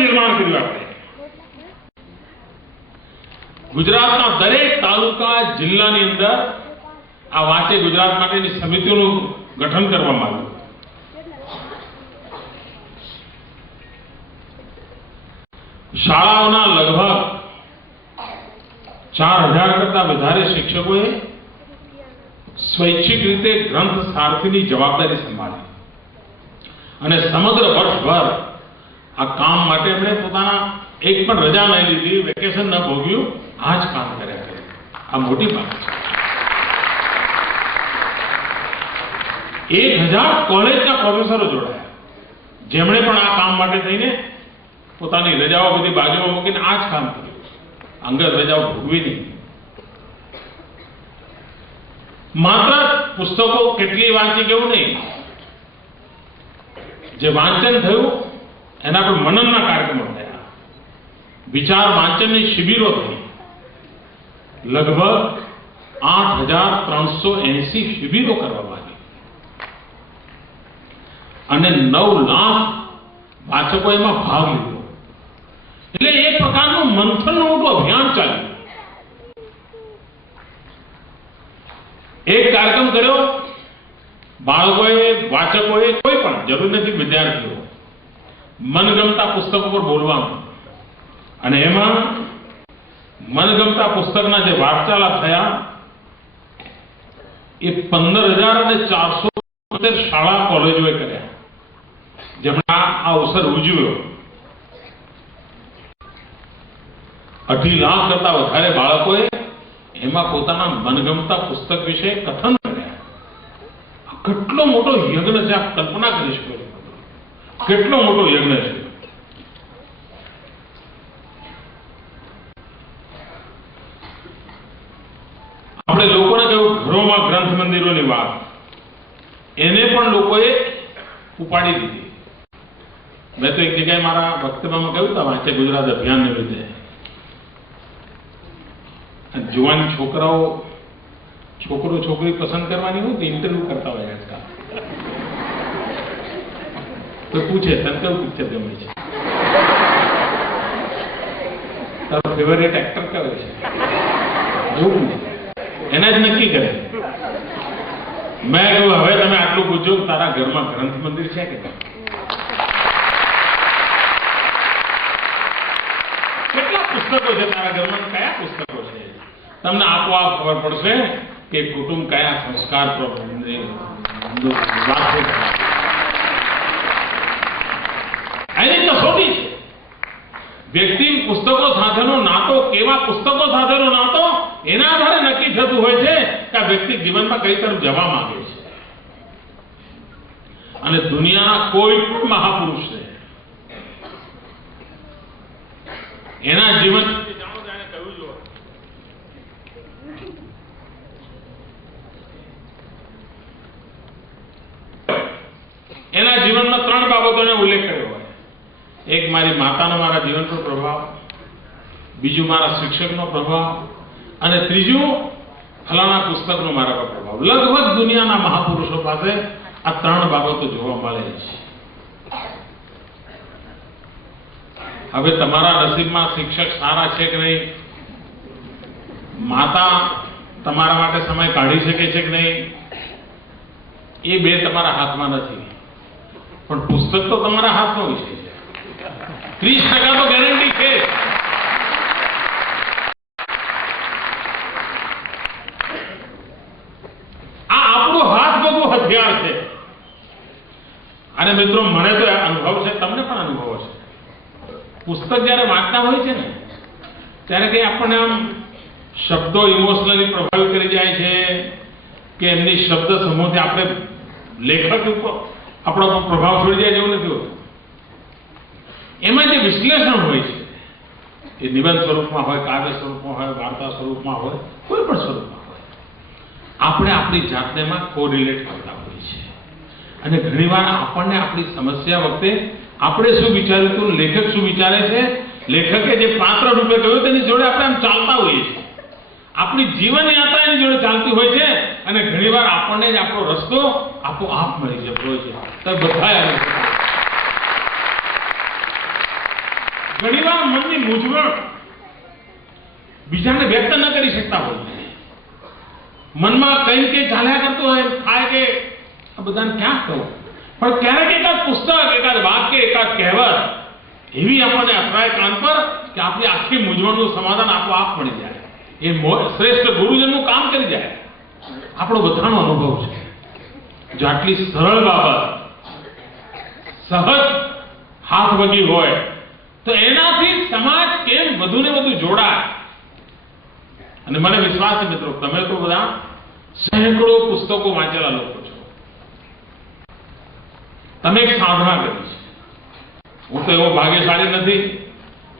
નિર્માણ કર્યું આપણે. ગુજરાતના દરેક તાલુકા જિલ્લાની અંદર આ વાંચે ગુજરાત માટેની સમિતિઓનું ગઠન કરવામાં આવ્યું. શાળાઓના લગભગ 4000 કરતા વધારે શિક્ષકોએ સ્વૈચ્છિક રીતે ગ્રંથ સારથીની જવાબદારી સંભાળી અને સમગ્ર વર્ષભર આ કામ માટે એમણે પોતાના એક પણ રજા નહીં લીધી, વેકેશન ન ભોગ્યું, આ જ કામ કર્યા કરે. આ મોટી વાત છે. 1000 કોલેજના પ્રોફેસરો જોડાયા, જેમણે પણ આ કામ માટે થઈને પોતાની રજાઓ બધી બાજુમાં મૂકીને આ જ કામ કર્યું. અંગત રજાઓ ભોગવી નહીં. માત્ર પુસ્તકો કેટલી વાંચી કેવું નહીં, જે વાંચન થયું એના પર મનનના કાર્યક્રમો થયા, વિચાર વાંચનની શિબિરો થઈ. લગભગ 8380 શિબિરો કરવામાં આવી અને 9 લાખ વાચકો એમાં ભાગ લીધો. એટલે એક પ્રકારનું મંથનનું મોટું અભિયાન ચાલ્યું. એક કાર્યક્રમ કર્યો, બાળકોએ, વાચકોએ, કોઈ પણ જરૂર નથી વિદ્યાર્થીઓ, મનગમતા પુસ્તકો પર બોલવાનું અને એમાં મનગમતા પુસ્તકના જે વાર્તાલાપ થયા એ 15470 શાળા કોલેજોએ કર્યા, જેમણે આ અવસર ઉજવ્યો. 2.5 લાખ કરતા વધારે બાળકોએ એમાં પોતાના મનગમતા પુસ્તક વિશે કથન કર્યા. કેટલો મોટો યજ્ઞ છે, આપ કલ્પના કરી શકો છો કેટલો મોટો યજ્ઞ છે. આપણે લોકોને કહ્યું ઘરોમાં ગ્રંથ મંદિરોની વાત, એને પણ લોકોએ ઉપાડી દીધી. મેં તો એક જગ્યાએ મારા વક્તવ્યમાં કહ્યું હતું, વાંચે ગુજરાત અભિયાનને લીધે જુવાન છોકરાઓ છોકરો છોકરી પસંદ કરવાની હોય તો ઇન્ટરવ્યુ કરતા હોય. આજકાલ કોઈ પૂછે તને કયું પિક્ચર ગમે છે, તારો ફેવરેટ એક્ટર કયો છે, એવું નહીં, એના જ નક્કી કરે. મેં કહ્યું હવે તમે આટલું પૂછો, તારા ઘરમાં ગ્રંથ મંદિર છે કે કેટલા પુસ્તકો છે તારા ઘરમાં, કયા પુસ્તકો છે, તમને આપોઆપ ખબર પડશે કે કુટુંબ કયા સંસ્કાર એની કસોટી છે. વ્યક્તિ પુસ્તકો સાથેનો નાતો, કેવા પુસ્તકો સાથેનો નાતો, એના આધારે નક્કી થતું હોય છે કે આ વ્યક્તિ જીવનમાં કઈ તરફ જવા માંગે છે. અને દુનિયાના કોઈ પણ મહાપુરુષ છે એના જીવન એના જીવનમાં 3 બાબતોનો ઉલ્લેખ કર્યો હોય. એક મારી માતાનો મારા જીવન પર પ્રભાવ, બીજું મારા શિક્ષકનો પ્રભાવ અને ત્રીજું ફલાણા પુસ્તકનો મારા પર પ્રભાવ. લગભગ દુનિયાના મહાપુરુષો પાસે આ 3 બાબતો જોવા મળે છે. હવે તમારા નસીબમાં શિક્ષક સારા છે કે નહીં, માતા તમારા માટે સમય કાઢી શકે છે કે નહીં, એ બે તમારા હાથમાં નથી, પણ પુસ્તક તો તમારા હાથનો વિષય છે. 30% તો ગેરંટી છે. આ આપણું હાથ બધું હથિયાર છે. અને મિત્રો, મને તો અનુભવ છે, તમને પણ અનુભવ છે. પુસ્તક જયારે વાંચતા હોય છે ને ત્યારે કઈ આપણને આમ શબ્દો ઇમોશનલી પ્રભાવિત કરી જાય છે કે એમની શબ્દ સમૂહથી આપણે લેખક ઉપર આપણા પર પ્રભાવ છોડી જાય જેવું નથી હોતું. એમાં જે વિશ્લેષણ હોય છે એ નિબંધ સ્વરૂપમાં હોય, કાવ્ય સ્વરૂપમાં હોય, વાર્તા સ્વરૂપમાં હોય, કોઈ પણ સ્વરૂપમાં હોય, આપણે આપણી જાતનેમાં કોરિલેટ કરતા હોઈએ છીએ. અને ઘણીવાર આપણને આપણી સમસ્યા વખતે આપણે શું વિચાર્યું હતું, લેખક શું વિચારે છે, લેખકે જે પાત્ર રૂપે કહ્યું તેની જોડે આપણે આમ ચાલતા હોઈએ છીએ. આપણી જીવન યાત્રા એની જોડે ચાલતી હોય છે અને ઘણીવાર આપણને જ આપણો રસ્તો આપોઆપ મળી જતો હોય છે. તો બધા ઘણીવાર મનની મૂંઝવણ બીજાને વ્યક્ત ન કરી શકતા હોય, મનમાં કંઈ કે ચાલ્યા કરતું હોય, એમ થાય કે આ બધાને ક્યાં કહું, પણ ક્યારેક એકાદ પુસ્તક, એકાદ વાક્ય, એકાદ કહેવત એવી આપણને અથડાય કાન પર કે આપણી આખી મૂંઝવણનું સમાધાન આપોઆપ મળી જાય. એ શ્રેષ્ઠ ગુરુજનનું કામ કરી જાય. આપણો બધાનો અનુભવ છે. જો આટલી સરળ બાબત સહજ હાથ વગી હોય તો એનાથી સમાજ કેમ વધુ ને વધુ જોડાય. અને મને વિશ્વાસ છે મિત્રો, તમે તો બધા સેંકડો પુસ્તકો વાંચેલા લોકો છો. તમે એક સાધના કરી છે. હું તો એવો ભાગ્યશાળી નથી.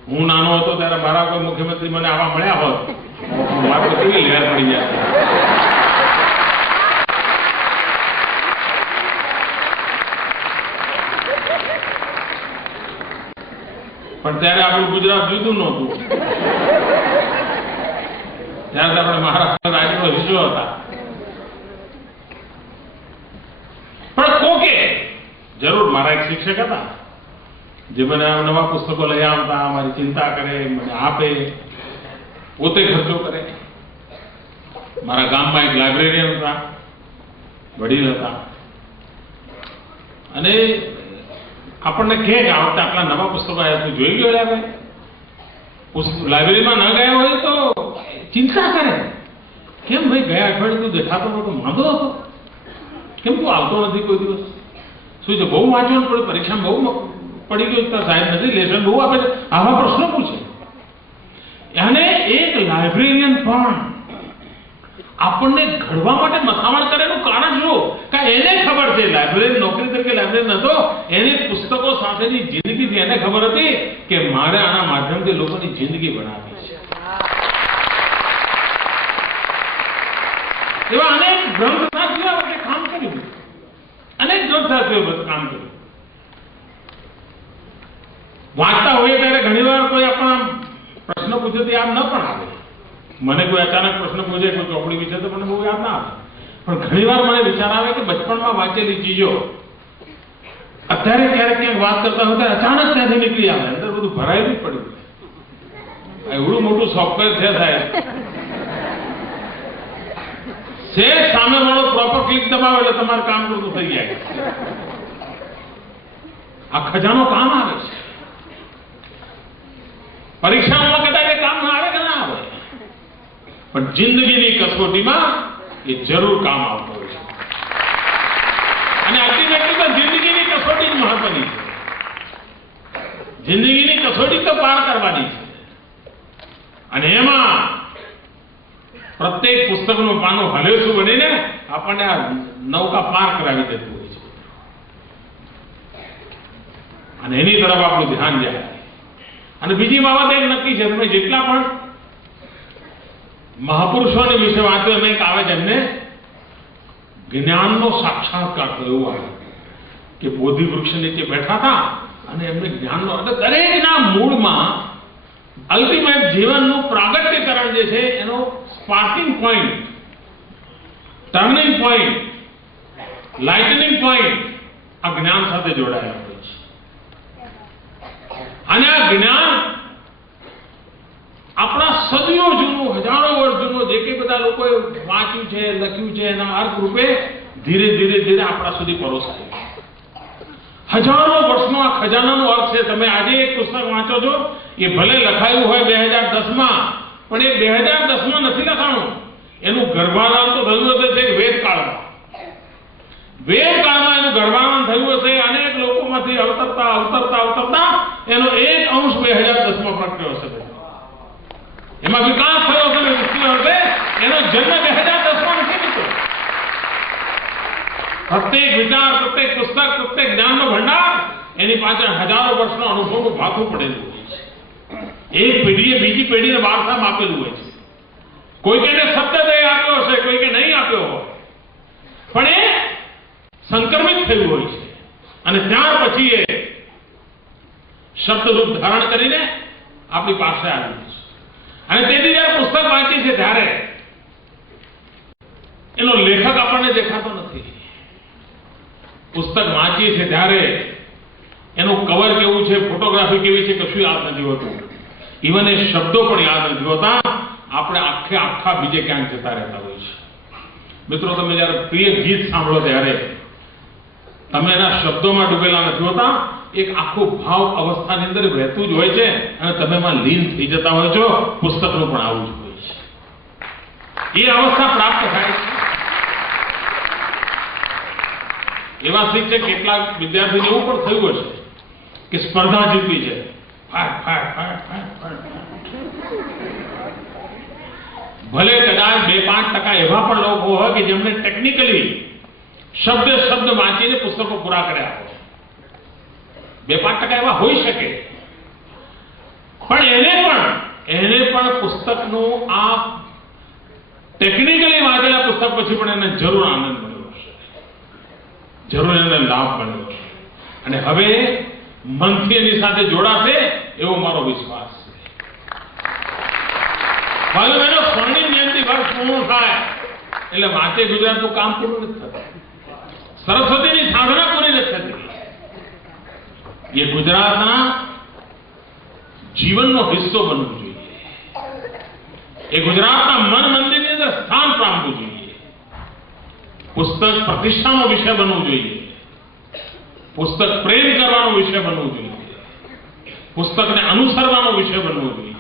હું નાનો હતો ત્યારે મારા કોઈ મુખ્યમંત્રી મને આવા મળ્યા હોત, મારે કેવી લહેર પડી જાય. પણ ત્યારે આપણું ગુજરાત જુદું નહોતું. ત્યારે આપણે મહારાષ્ટ્ર રાજ્યનો હિસ્સો હતા. પણ કોકે જરૂર મારા એક શિક્ષક હતા જે મને નવા પુસ્તકો લઈ આવતા, મારી ચિંતા કરે, મને આપે, પોતે ખર્ચો કરે. મારા ગામમાં એક લાઇબ્રેરિયન હતા, વડીલ હતા, અને આપણને કહે કે આ વખતે આટલા નવા પુસ્તકો આવ્યા, તું જોઈ ગયો? લાઇબ્રેરીમાં ન ગયા હોય તો ચિંતા કરે, કેમ ભાઈ ગયા અઠવાડિયે તું દેખાતો નતો, માંદો હતો, કેમ તું આવતો નથી કોઈ દિવસ? શું છે, બહુ વાંચવાનું પડે, પરીક્ષામાં બહુ પડી ગયું, સાહેબ નથી, લેસન બહુ આપે છે, આવા પ્રશ્નો પૂછે. અને એક લાઇબ્રેરિયન પણ આપણને ઘડવા માટે મથામણ કરેલું કારણ શું? કે એને ખબર છે, લાઇબ્રેરી નોકરી તરીકે લાઇબ્રેરી નતો, એને પુસ્તકો સાથેની જિંદગીથી એને ખબર હતી કે મારે આના માધ્યમથી લોકોની જિંદગી બનાવવી છે. એવા અનેક ગ્રંથસાથીઓ વચ્ચે કામ કર્યું, અનેક ગ્રંથસાથીઓ વચ્ચે કામ કર્યું. વાંચતા હોઈએ ત્યારે ઘણીવાર કોઈ આપણા પ્રશ્ન પૂછે તો યાદ ન પણ આવે. મને કોઈ અચાનક પ્રશ્ન પૂછે કોઈ ચોપડી વિશે તો મને બહુ યાદ ના આવે, પણ ઘણીવાર મને વિચાર આવે કે બચપણમાં વાંચેલી ચીજો અત્યારે ક્યારેક ક્યાંક વાત કરતા હોય અચાનક ત્યાંથી નીકળી આવે, અંદર બધું ભરાયેલું જ પડ્યું. એવડું મોટું સોફ્ટવેર છે સાહેબ, સામે વાળો પ્રોપર ક્લિક દબાવે એટલે તમારું કામ કરતું થઈ જાય. આ ખજાનો કામ આવે છે. પરીક્ષામાં કદાચ કામ ના આવે કે ના આવે, પણ જિંદગીની કસોટીમાં એ જરૂર કામ આવતો હોય છે. અને અલ્ટિમેટલી તો જિંદગીની કસોટી જ મહત્વની છે. જિંદગીની કસોટી તો પાર કરવાની છે. અને એમાં પ્રત્યેક પુસ્તકનું પાનું હલેસું બનીને આપણને આ નૌકા પાર કરાવી દેતું હોય છે. અને એની તરફ આપણું ધ્યાન જાય. અને બીજી બાબત એક નક્કી છે, તમે જેટલા પણ મહાપુરુષોની વિશે વાંચો એમ એક આવે છે એમને જ્ઞાનનો સાક્ષાત્કાર થયો એવું આવે કે બોધિ વૃક્ષ નીચે બેઠા હતા અને એમને જ્ઞાનનો, એટલે દરેકના મૂળમાં અલ્ટિમેટ જીવનનું પ્રાગટ્યકરણ જે છે એનો sparking point, turning point, lightning point આ જ્ઞાન સાથે જોડાયેલા હોય છે. અને આ જ્ઞાન આપણા સદીઓ જૂનું, હજારો વર્ષ જૂનું જે કંઈ બધા લોકોએ વાંચ્યું છે, લખ્યું છે, એના અર્થ રૂપે ધીરે ધીરે ધીરે આપણા સુધી પરોસાય. હજારો વર્ષનો આ ખજાનાનો અર્થ છે. તમે આજે એક પુસ્તક વાંચો છો, એ ભલે લખાયું હોય 2010માં, પણ એ 2010માં નથી લખાણું. એનું ગર્ભાધાન તો થયું હશે તે વેદકાળમાં. વેદકાળમાં એનું ગર્ભાધાન થયું હશે. અનેક લોકોમાંથી અવતરતા અવતરતા અવતરતા એનો એક અંશ 2010માં પ્રગટ્યો હશે. એમાં વિકાસ થયો હશે, વિકસ્યો હશે. એનો જન્મ 2010માં નથી થયો. પ્રત્યેક વિચાર, પ્રત્યેક પુસ્તક, પ્રત્યેક જ્ઞાનનો ભંડાર એની પાછળ હજારો વર્ષનો અનુભવનું ભાથું પડેલું હોય છે. એક પેઢીએ બીજી પેઢીને વારસામાં આપેલું હોય છે. કોઈ એને શબ્દ આપ્યો હશે, કોઈ કે નહીં આપ્યો હોય, પણ એ સંક્રમિત થયું હોય છે. અને ત્યાર પછી એ શબ્દરૂપ ધારણ કરીને આપણી પાસે આવ્યું છે. અને તેથી જયારે પુસ્તક વાંચી છે ત્યારે એનો લેખક આપણને દેખાતો નથી. પુસ્તક વાંચીએ છીએ ત્યારે એનું કવર કેવું છે, ફોટોગ્રાફી કેવી છે, કશું યાદ નથી હોતું. ઇવન એ શબ્દો પણ યાદ નથી હોતા. આપણે આખા બીજે ક્યાંક જતા રહેતા હોય છે. મિત્રો, તમે જ્યારે પ્રિય ગીત સાંભળો ત્યારે તમે એના શબ્દોમાં ડૂબેલા નથી હોતા. એક આખું ભાવ અવસ્થાની અંદર વહેતું જ હોય છે અને તમે એમાં લીન થઈ જતા હોય છો. પુસ્તકનું પણ આવું જ હોય છે. એ અવસ્થા પ્રાપ્ત થાય છે. એવા શિક્ષક કેટલાક વિદ્યાર્થીને એવું પણ થયું હશે કે સ્પર્ધા જીતવી છે, ભલે કદાચ 2-5% એવા પણ લોકો હોય કે જેમણે ટેકનિકલી શબ્દ વાંચીને પુસ્તકો પૂરા કર્યા હોય. 2-5% એવા હોઈ શકે, પણ એને પણ પુસ્તકનું આ ટેકનિકલી વાંચેલા પુસ્તક પછી પણ એને જરૂર આનંદ મળ્યો હશે, જરૂર એને લાભ મળ્યો હશે અને હવે મનથી એની સાથે જોડાશે એવો મારો વિશ્વાસ છે. ભાઈઓ બહેનો, સ્વર્ણિમ જયંતિ વર્ષ પૂર્ણ થાય એટલે વાંચે ગુજરાતનું કામ પૂરું નથી થતું. સરસ્વતીની સાધના પૂરી નથી થતી. એ ગુજરાતના જીવનનો હિસ્સો બનવું જોઈએ. એ ગુજરાતના મન મંદિરની અંદર સ્થાન પામવું જોઈએ. પુસ્તક પ્રતિષ્ઠાનો વિષય બનવું જોઈએ. પુસ્તક પ્રેમ કરવાનો વિષય બનવું જોઈએ. પુસ્તકને અનુસરવાનો વિષય બનવો જોઈએ.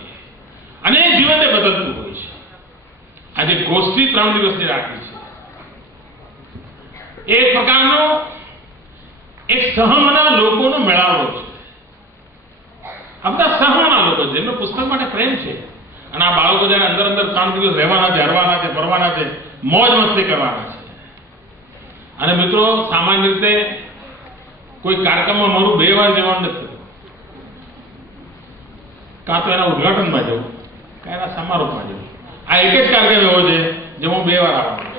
અને એ જીવનને બદલતું હોય છે. આજે ગોષ્ઠી 3 દિવસની રાખી છે. એક પ્રકારનો એક સહમના લોકોનો મેળાવડો છે. આ બધા સહમના લોકો છે, જેમને પુસ્તક માટે પ્રેમ છે. અને આ બાળકો જ્યારે અંદર 3 દિવસ રહેવાના છે, હરવાના છે, ફરવાના છે, મોજ મસ્તી કરવાના છે. અને મિત્રો, સામાન્ય રીતે કોઈ કાર્યક્રમમાં મારું 2 વાર જવાનું નથી થતું. કાં તો એના ઉદઘાટનમાં જવું, કાં એના સમારોહમાં જવું. આ એક જ કાર્યક્રમ એવો છે જે હું 2 વાર આવવાનો છું.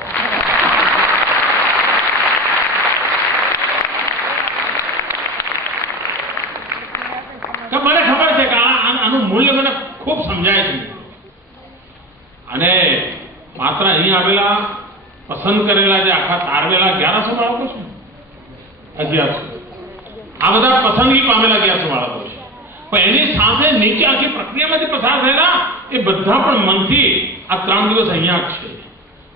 મને ખબર છે કે આનું મૂલ્ય મને ખૂબ સમજાય છે. અને માત્ર અહીં આવેલા પસંદ કરેલા જે આખા તારવેલા 1100 બાળકો છે, 1100, આ બધા પસંદગી પામેલા 1100 બાળકો છે. પણ એની સાથે નીચે આખી પ્રક્રિયામાંથી પસાર થયેલા એ બધા પણ મનથી આ 3 દિવસ અહીંયા જ છે.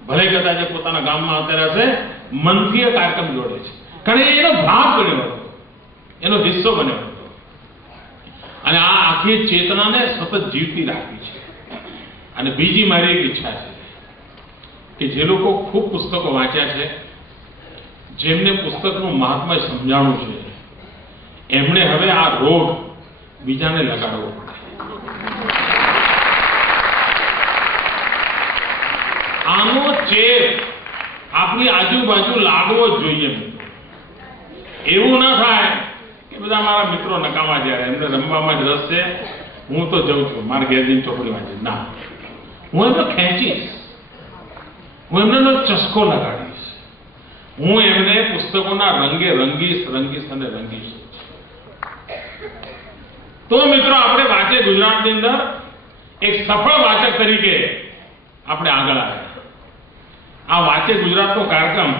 ભલે કદાચ પોતાના ગામમાં આવતા રહેશે, મનથી એ કાર્યક્રમ જોડે છે. કારણ કે એનો ભાગ બન્યો હતો, એનો હિસ્સો બન્યો હતો. અને આ આખી ચેતનાને સતત જીવતી રાખવી છે. અને બીજી મારી એક ઈચ્છા છે કે જે લોકો ખૂબ પુસ્તકો વાંચ્યા છે, જેમને પુસ્તકનું મહાત્મ્ય સમજાણું છે, એમણે હવે આ રોડ બીજાને લગાડવો પડે. આનો ચેપ આપણી આજુબાજુ લાગવો જ જોઈએ. એવું ના થાય કે બધા મારા મિત્રો નકામા જ્યારે એમને રમવામાં જ રસ છે, હું તો જઉં છું મારા ઘેર જઈને ચોપડી વાંચી. ના, હું એમને ખેંચીશ, હું એમને ચસ્કો લગાડીશ, હું એમને પુસ્તકોના રંગે રંગીશ અને રંગીશ. તો મિત્રો, આપણે વાંચે ગુજરાતની અંદર એક સફળ વાચક તરીકે આપણે આગળ આવ્યા. આ વાંચે ગુજરાતનો કાર્યક્રમ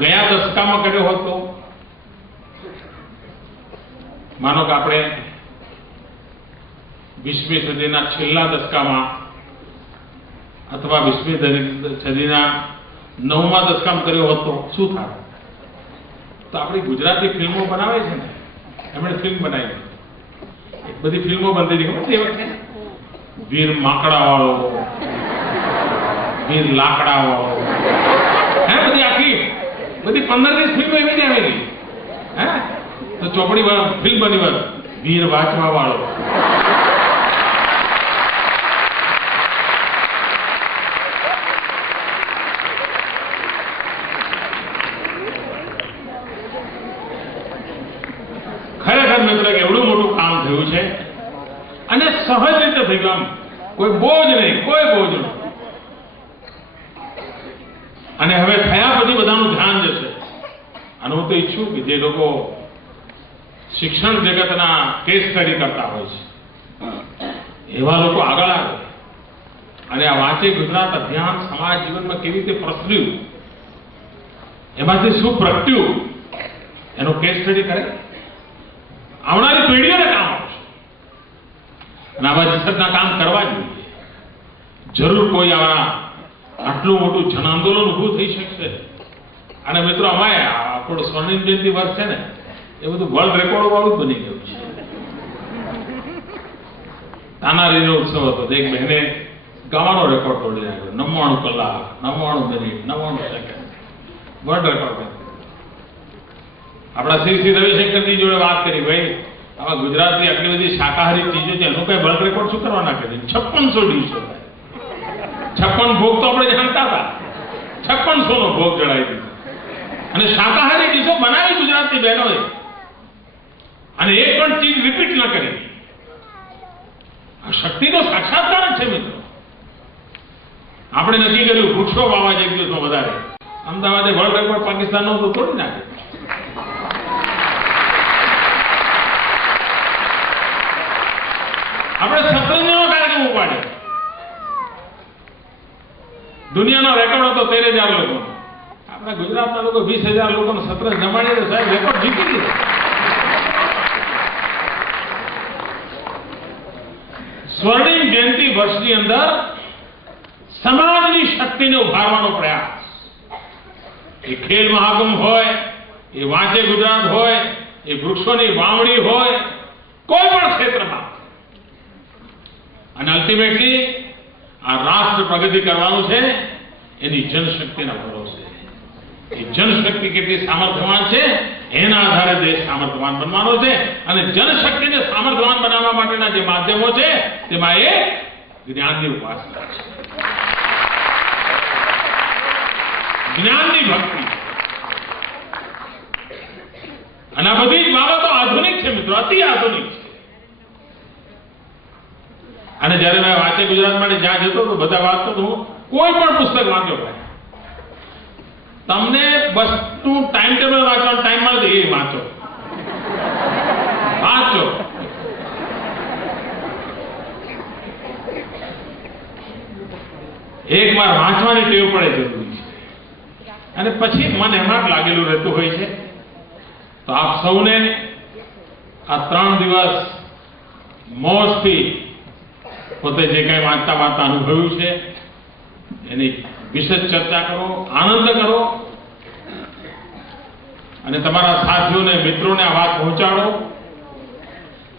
ગયા દશકામાં કર્યો હતો. માનો કે આપણે 20મી સદીના છેલ્લા દશકામાં અથવા 20મી સદીના 9મા દશકામાં કર્યો હતો, શું થાય? તો આપણી ગુજરાતી ફિલ્મો બનાવે છે ને, એમણે ફિલ્મ બનાવી, એક બધી ફિલ્મો બનતી હતી ખબર છે એ વખતે? વીર માકડાવાળો, વીર લાકડાવાળો, હે, બધી આખી બધી 15-20 ફિલ્મો એવી જ આવેલી. હે, તો ચોપડી ફિલ્મ બની હોય વીર વાંચવા વાળો. ખરેખર મિત્રો, એવડું મોટું કામ થયું છે અને સહજ રીતે થઈ ગયું. કોઈ બોજ નહીં. અને હવે થયા પછી બધાનું ધ્યાન જશે. અને હું તો ઈચ્છું કે જે લોકો શિક્ષણ જગતના કેસ સ્ટડી કરતા હોય છે, એવા લોકો આગળ આવે અને આ વાંચે ગુજરાત અભિયાન સમાજ જીવનમાં કેવી રીતે પ્રસર્યું, એમાંથી શું પ્રગટ્યું, એનો કેસ સ્ટડી કરે, આવનારી પેઢીઓને કામ આવશે. અને આવા જસદના કામ કરવા જોઈએ. જરૂર કોઈ આટલું મોટું જન આંદોલન ઊભું થઈ શકશે. અને મિત્રો, અમારે આપણું સ્વર્ણિમ જયંતિ વર્ષ છે ને, એ બધું વર્લ્ડ રેકોર્ડ વાળું જ બની ગયું છે. તાનારીનો ઉત્સવ હતો, એક બહેને ગાવાનો રેકોર્ડ તોડી નાખ્યો. 99 કલાક, 99 મિનિટ, 99 સેકન્ડ, વર્લ્ડ રેકોર્ડ. આપણા શ્રી રવિશંકરજી જોડે વાત કરી, ભાઈ આવા ગુજરાતની આટલી બધી શાકાહારી ચીજો છે, એનું કઈ વર્લ્ડ રેકોર્ડ શું કરવાના કરી? 5600 ડીશો, 56 ભોગ તો આપણે જાણતા હતા, 5600 નો ભોગ ચડાવી દીધો. અને શાકાહારી ડીશો બનાવી ગુજરાતની બહેનોએ, અને એક પણ ચીજ રિપીટ ન કરી. આ શક્તિનો સાક્ષાત્કાર જ છે મિત્રો. આપણે નક્કી કર્યું વૃક્ષો વાવા છે એક દિવસમાં વધારે. અમદાવાદે વર્લ્ડ રેકોર્ડ પાકિસ્તાનનો તો તોડી નાખે. આપણે શતરંજનો કાર્યક્રમ ઉપાડ્યો. દુનિયાનો રેકોર્ડ હતો 13,000 લોકો. આપણા ગુજરાતના લોકો 20,000 લોકોનો શતરંજ જમાડીએ તો સાહેબ રેકોર્ડ જીતી લીધો. સ્વર્ણિમ જયંતિ વર્ષની અંદર સમાજની શક્તિને ઉભારવાનો પ્રયાસ, એ ખેલ મહાકુંભ હોય, એ વાંચે ગુજરાત હોય, એ વૃક્ષોની વાવણી હોય, કોઈ પણ ક્ષેત્રમાં. અને અલ્ટિમેટલી આ રાષ્ટ્ર પ્રગતિ કરવાનું છે એની જનશક્તિના ભરોસે. એ જનશક્તિ કેટલી સામર્થ્યવાન છે એના આધારે દેશ સામર્થ્યવાન બનવાનો છે. અને જનશક્તિને સામર્થ્યવાન બનાવવા માટેના જે માધ્યમો છે તેમાં એક જ્ઞાનની ઉપાસના છે, જ્ઞાનની ભક્તિ. અને આ બધી જ બાબતો આધુનિક છે મિત્રો, અતિ આધુનિક છે. અને જ્યારે મેં વાંચે ગુજરાત માટે જ્યાં જતો તો બધા વાંચતો તો હું કોઈ પણ પુસ્તક વાંચ્યો ભાઈ, તમને બસનું ટાઈમ ટેબલ વાંચવાનો ટાઈમ મળે એ વાંચો. એકવાર વાંચવાની ટેવ પડે જરૂરી છે. અને પછી મન એમાં જ લાગેલું રહેતું હોય છે. તો આપ સૌને આ 3 દિવસ મોજથી પોતે જે કંઈ વાંચતા અનુભવ્યું છે એની વિશેષ ચર્ચા કરો, આનંદ કરો, અને તમારા સાથીઓને, મિત્રોને આ વાત પહોંચાડો.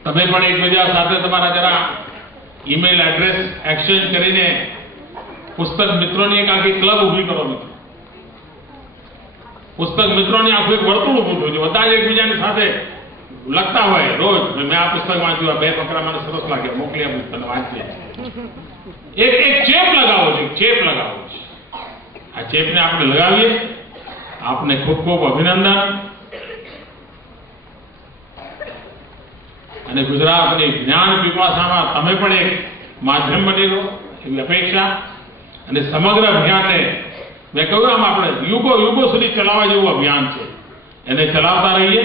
તમે પણ એકબીજા સાથે તમારા જરા ઈમેલ એડ્રેસ એક્સચેન્જ કરીને પુસ્તક મિત્રોની એક આખી ક્લબ ઊભી કરો. મિત્રો, પુસ્તક મિત્રોની આખું એક વર્તુળ ઊભું થયું છે. બધા જ એકબીજાની સાથે લખતા હોય રોજ, મેં આ પુસ્તક વાંચ્યું, આ 2 ફકરા મને સરસ લાગ્યા, મોકલી આ પુસ્તક વાંચીએ. એક ચેપ લગાવો છે, ચેપ લગાવો છે. આ ચેપને આપણે લગાવીએ. આપને ખૂબ ખૂબ અભિનંદન. અને ગુજરાતની જ્ઞાન પીપાસામાં તમે પણ એક માધ્યમ બની રહો એવી અપેક્ષા. અને સમગ્ર અભિયાનને મેં કહ્યું આમ આપણે યુગો સુધી ચલાવવા જેવું અભિયાન છે, એને ચલાવતા રહીએ.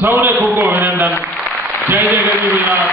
સૌને ખૂબ ખૂબ અભિનંદન. જય જય ગરવી ગુજરાત.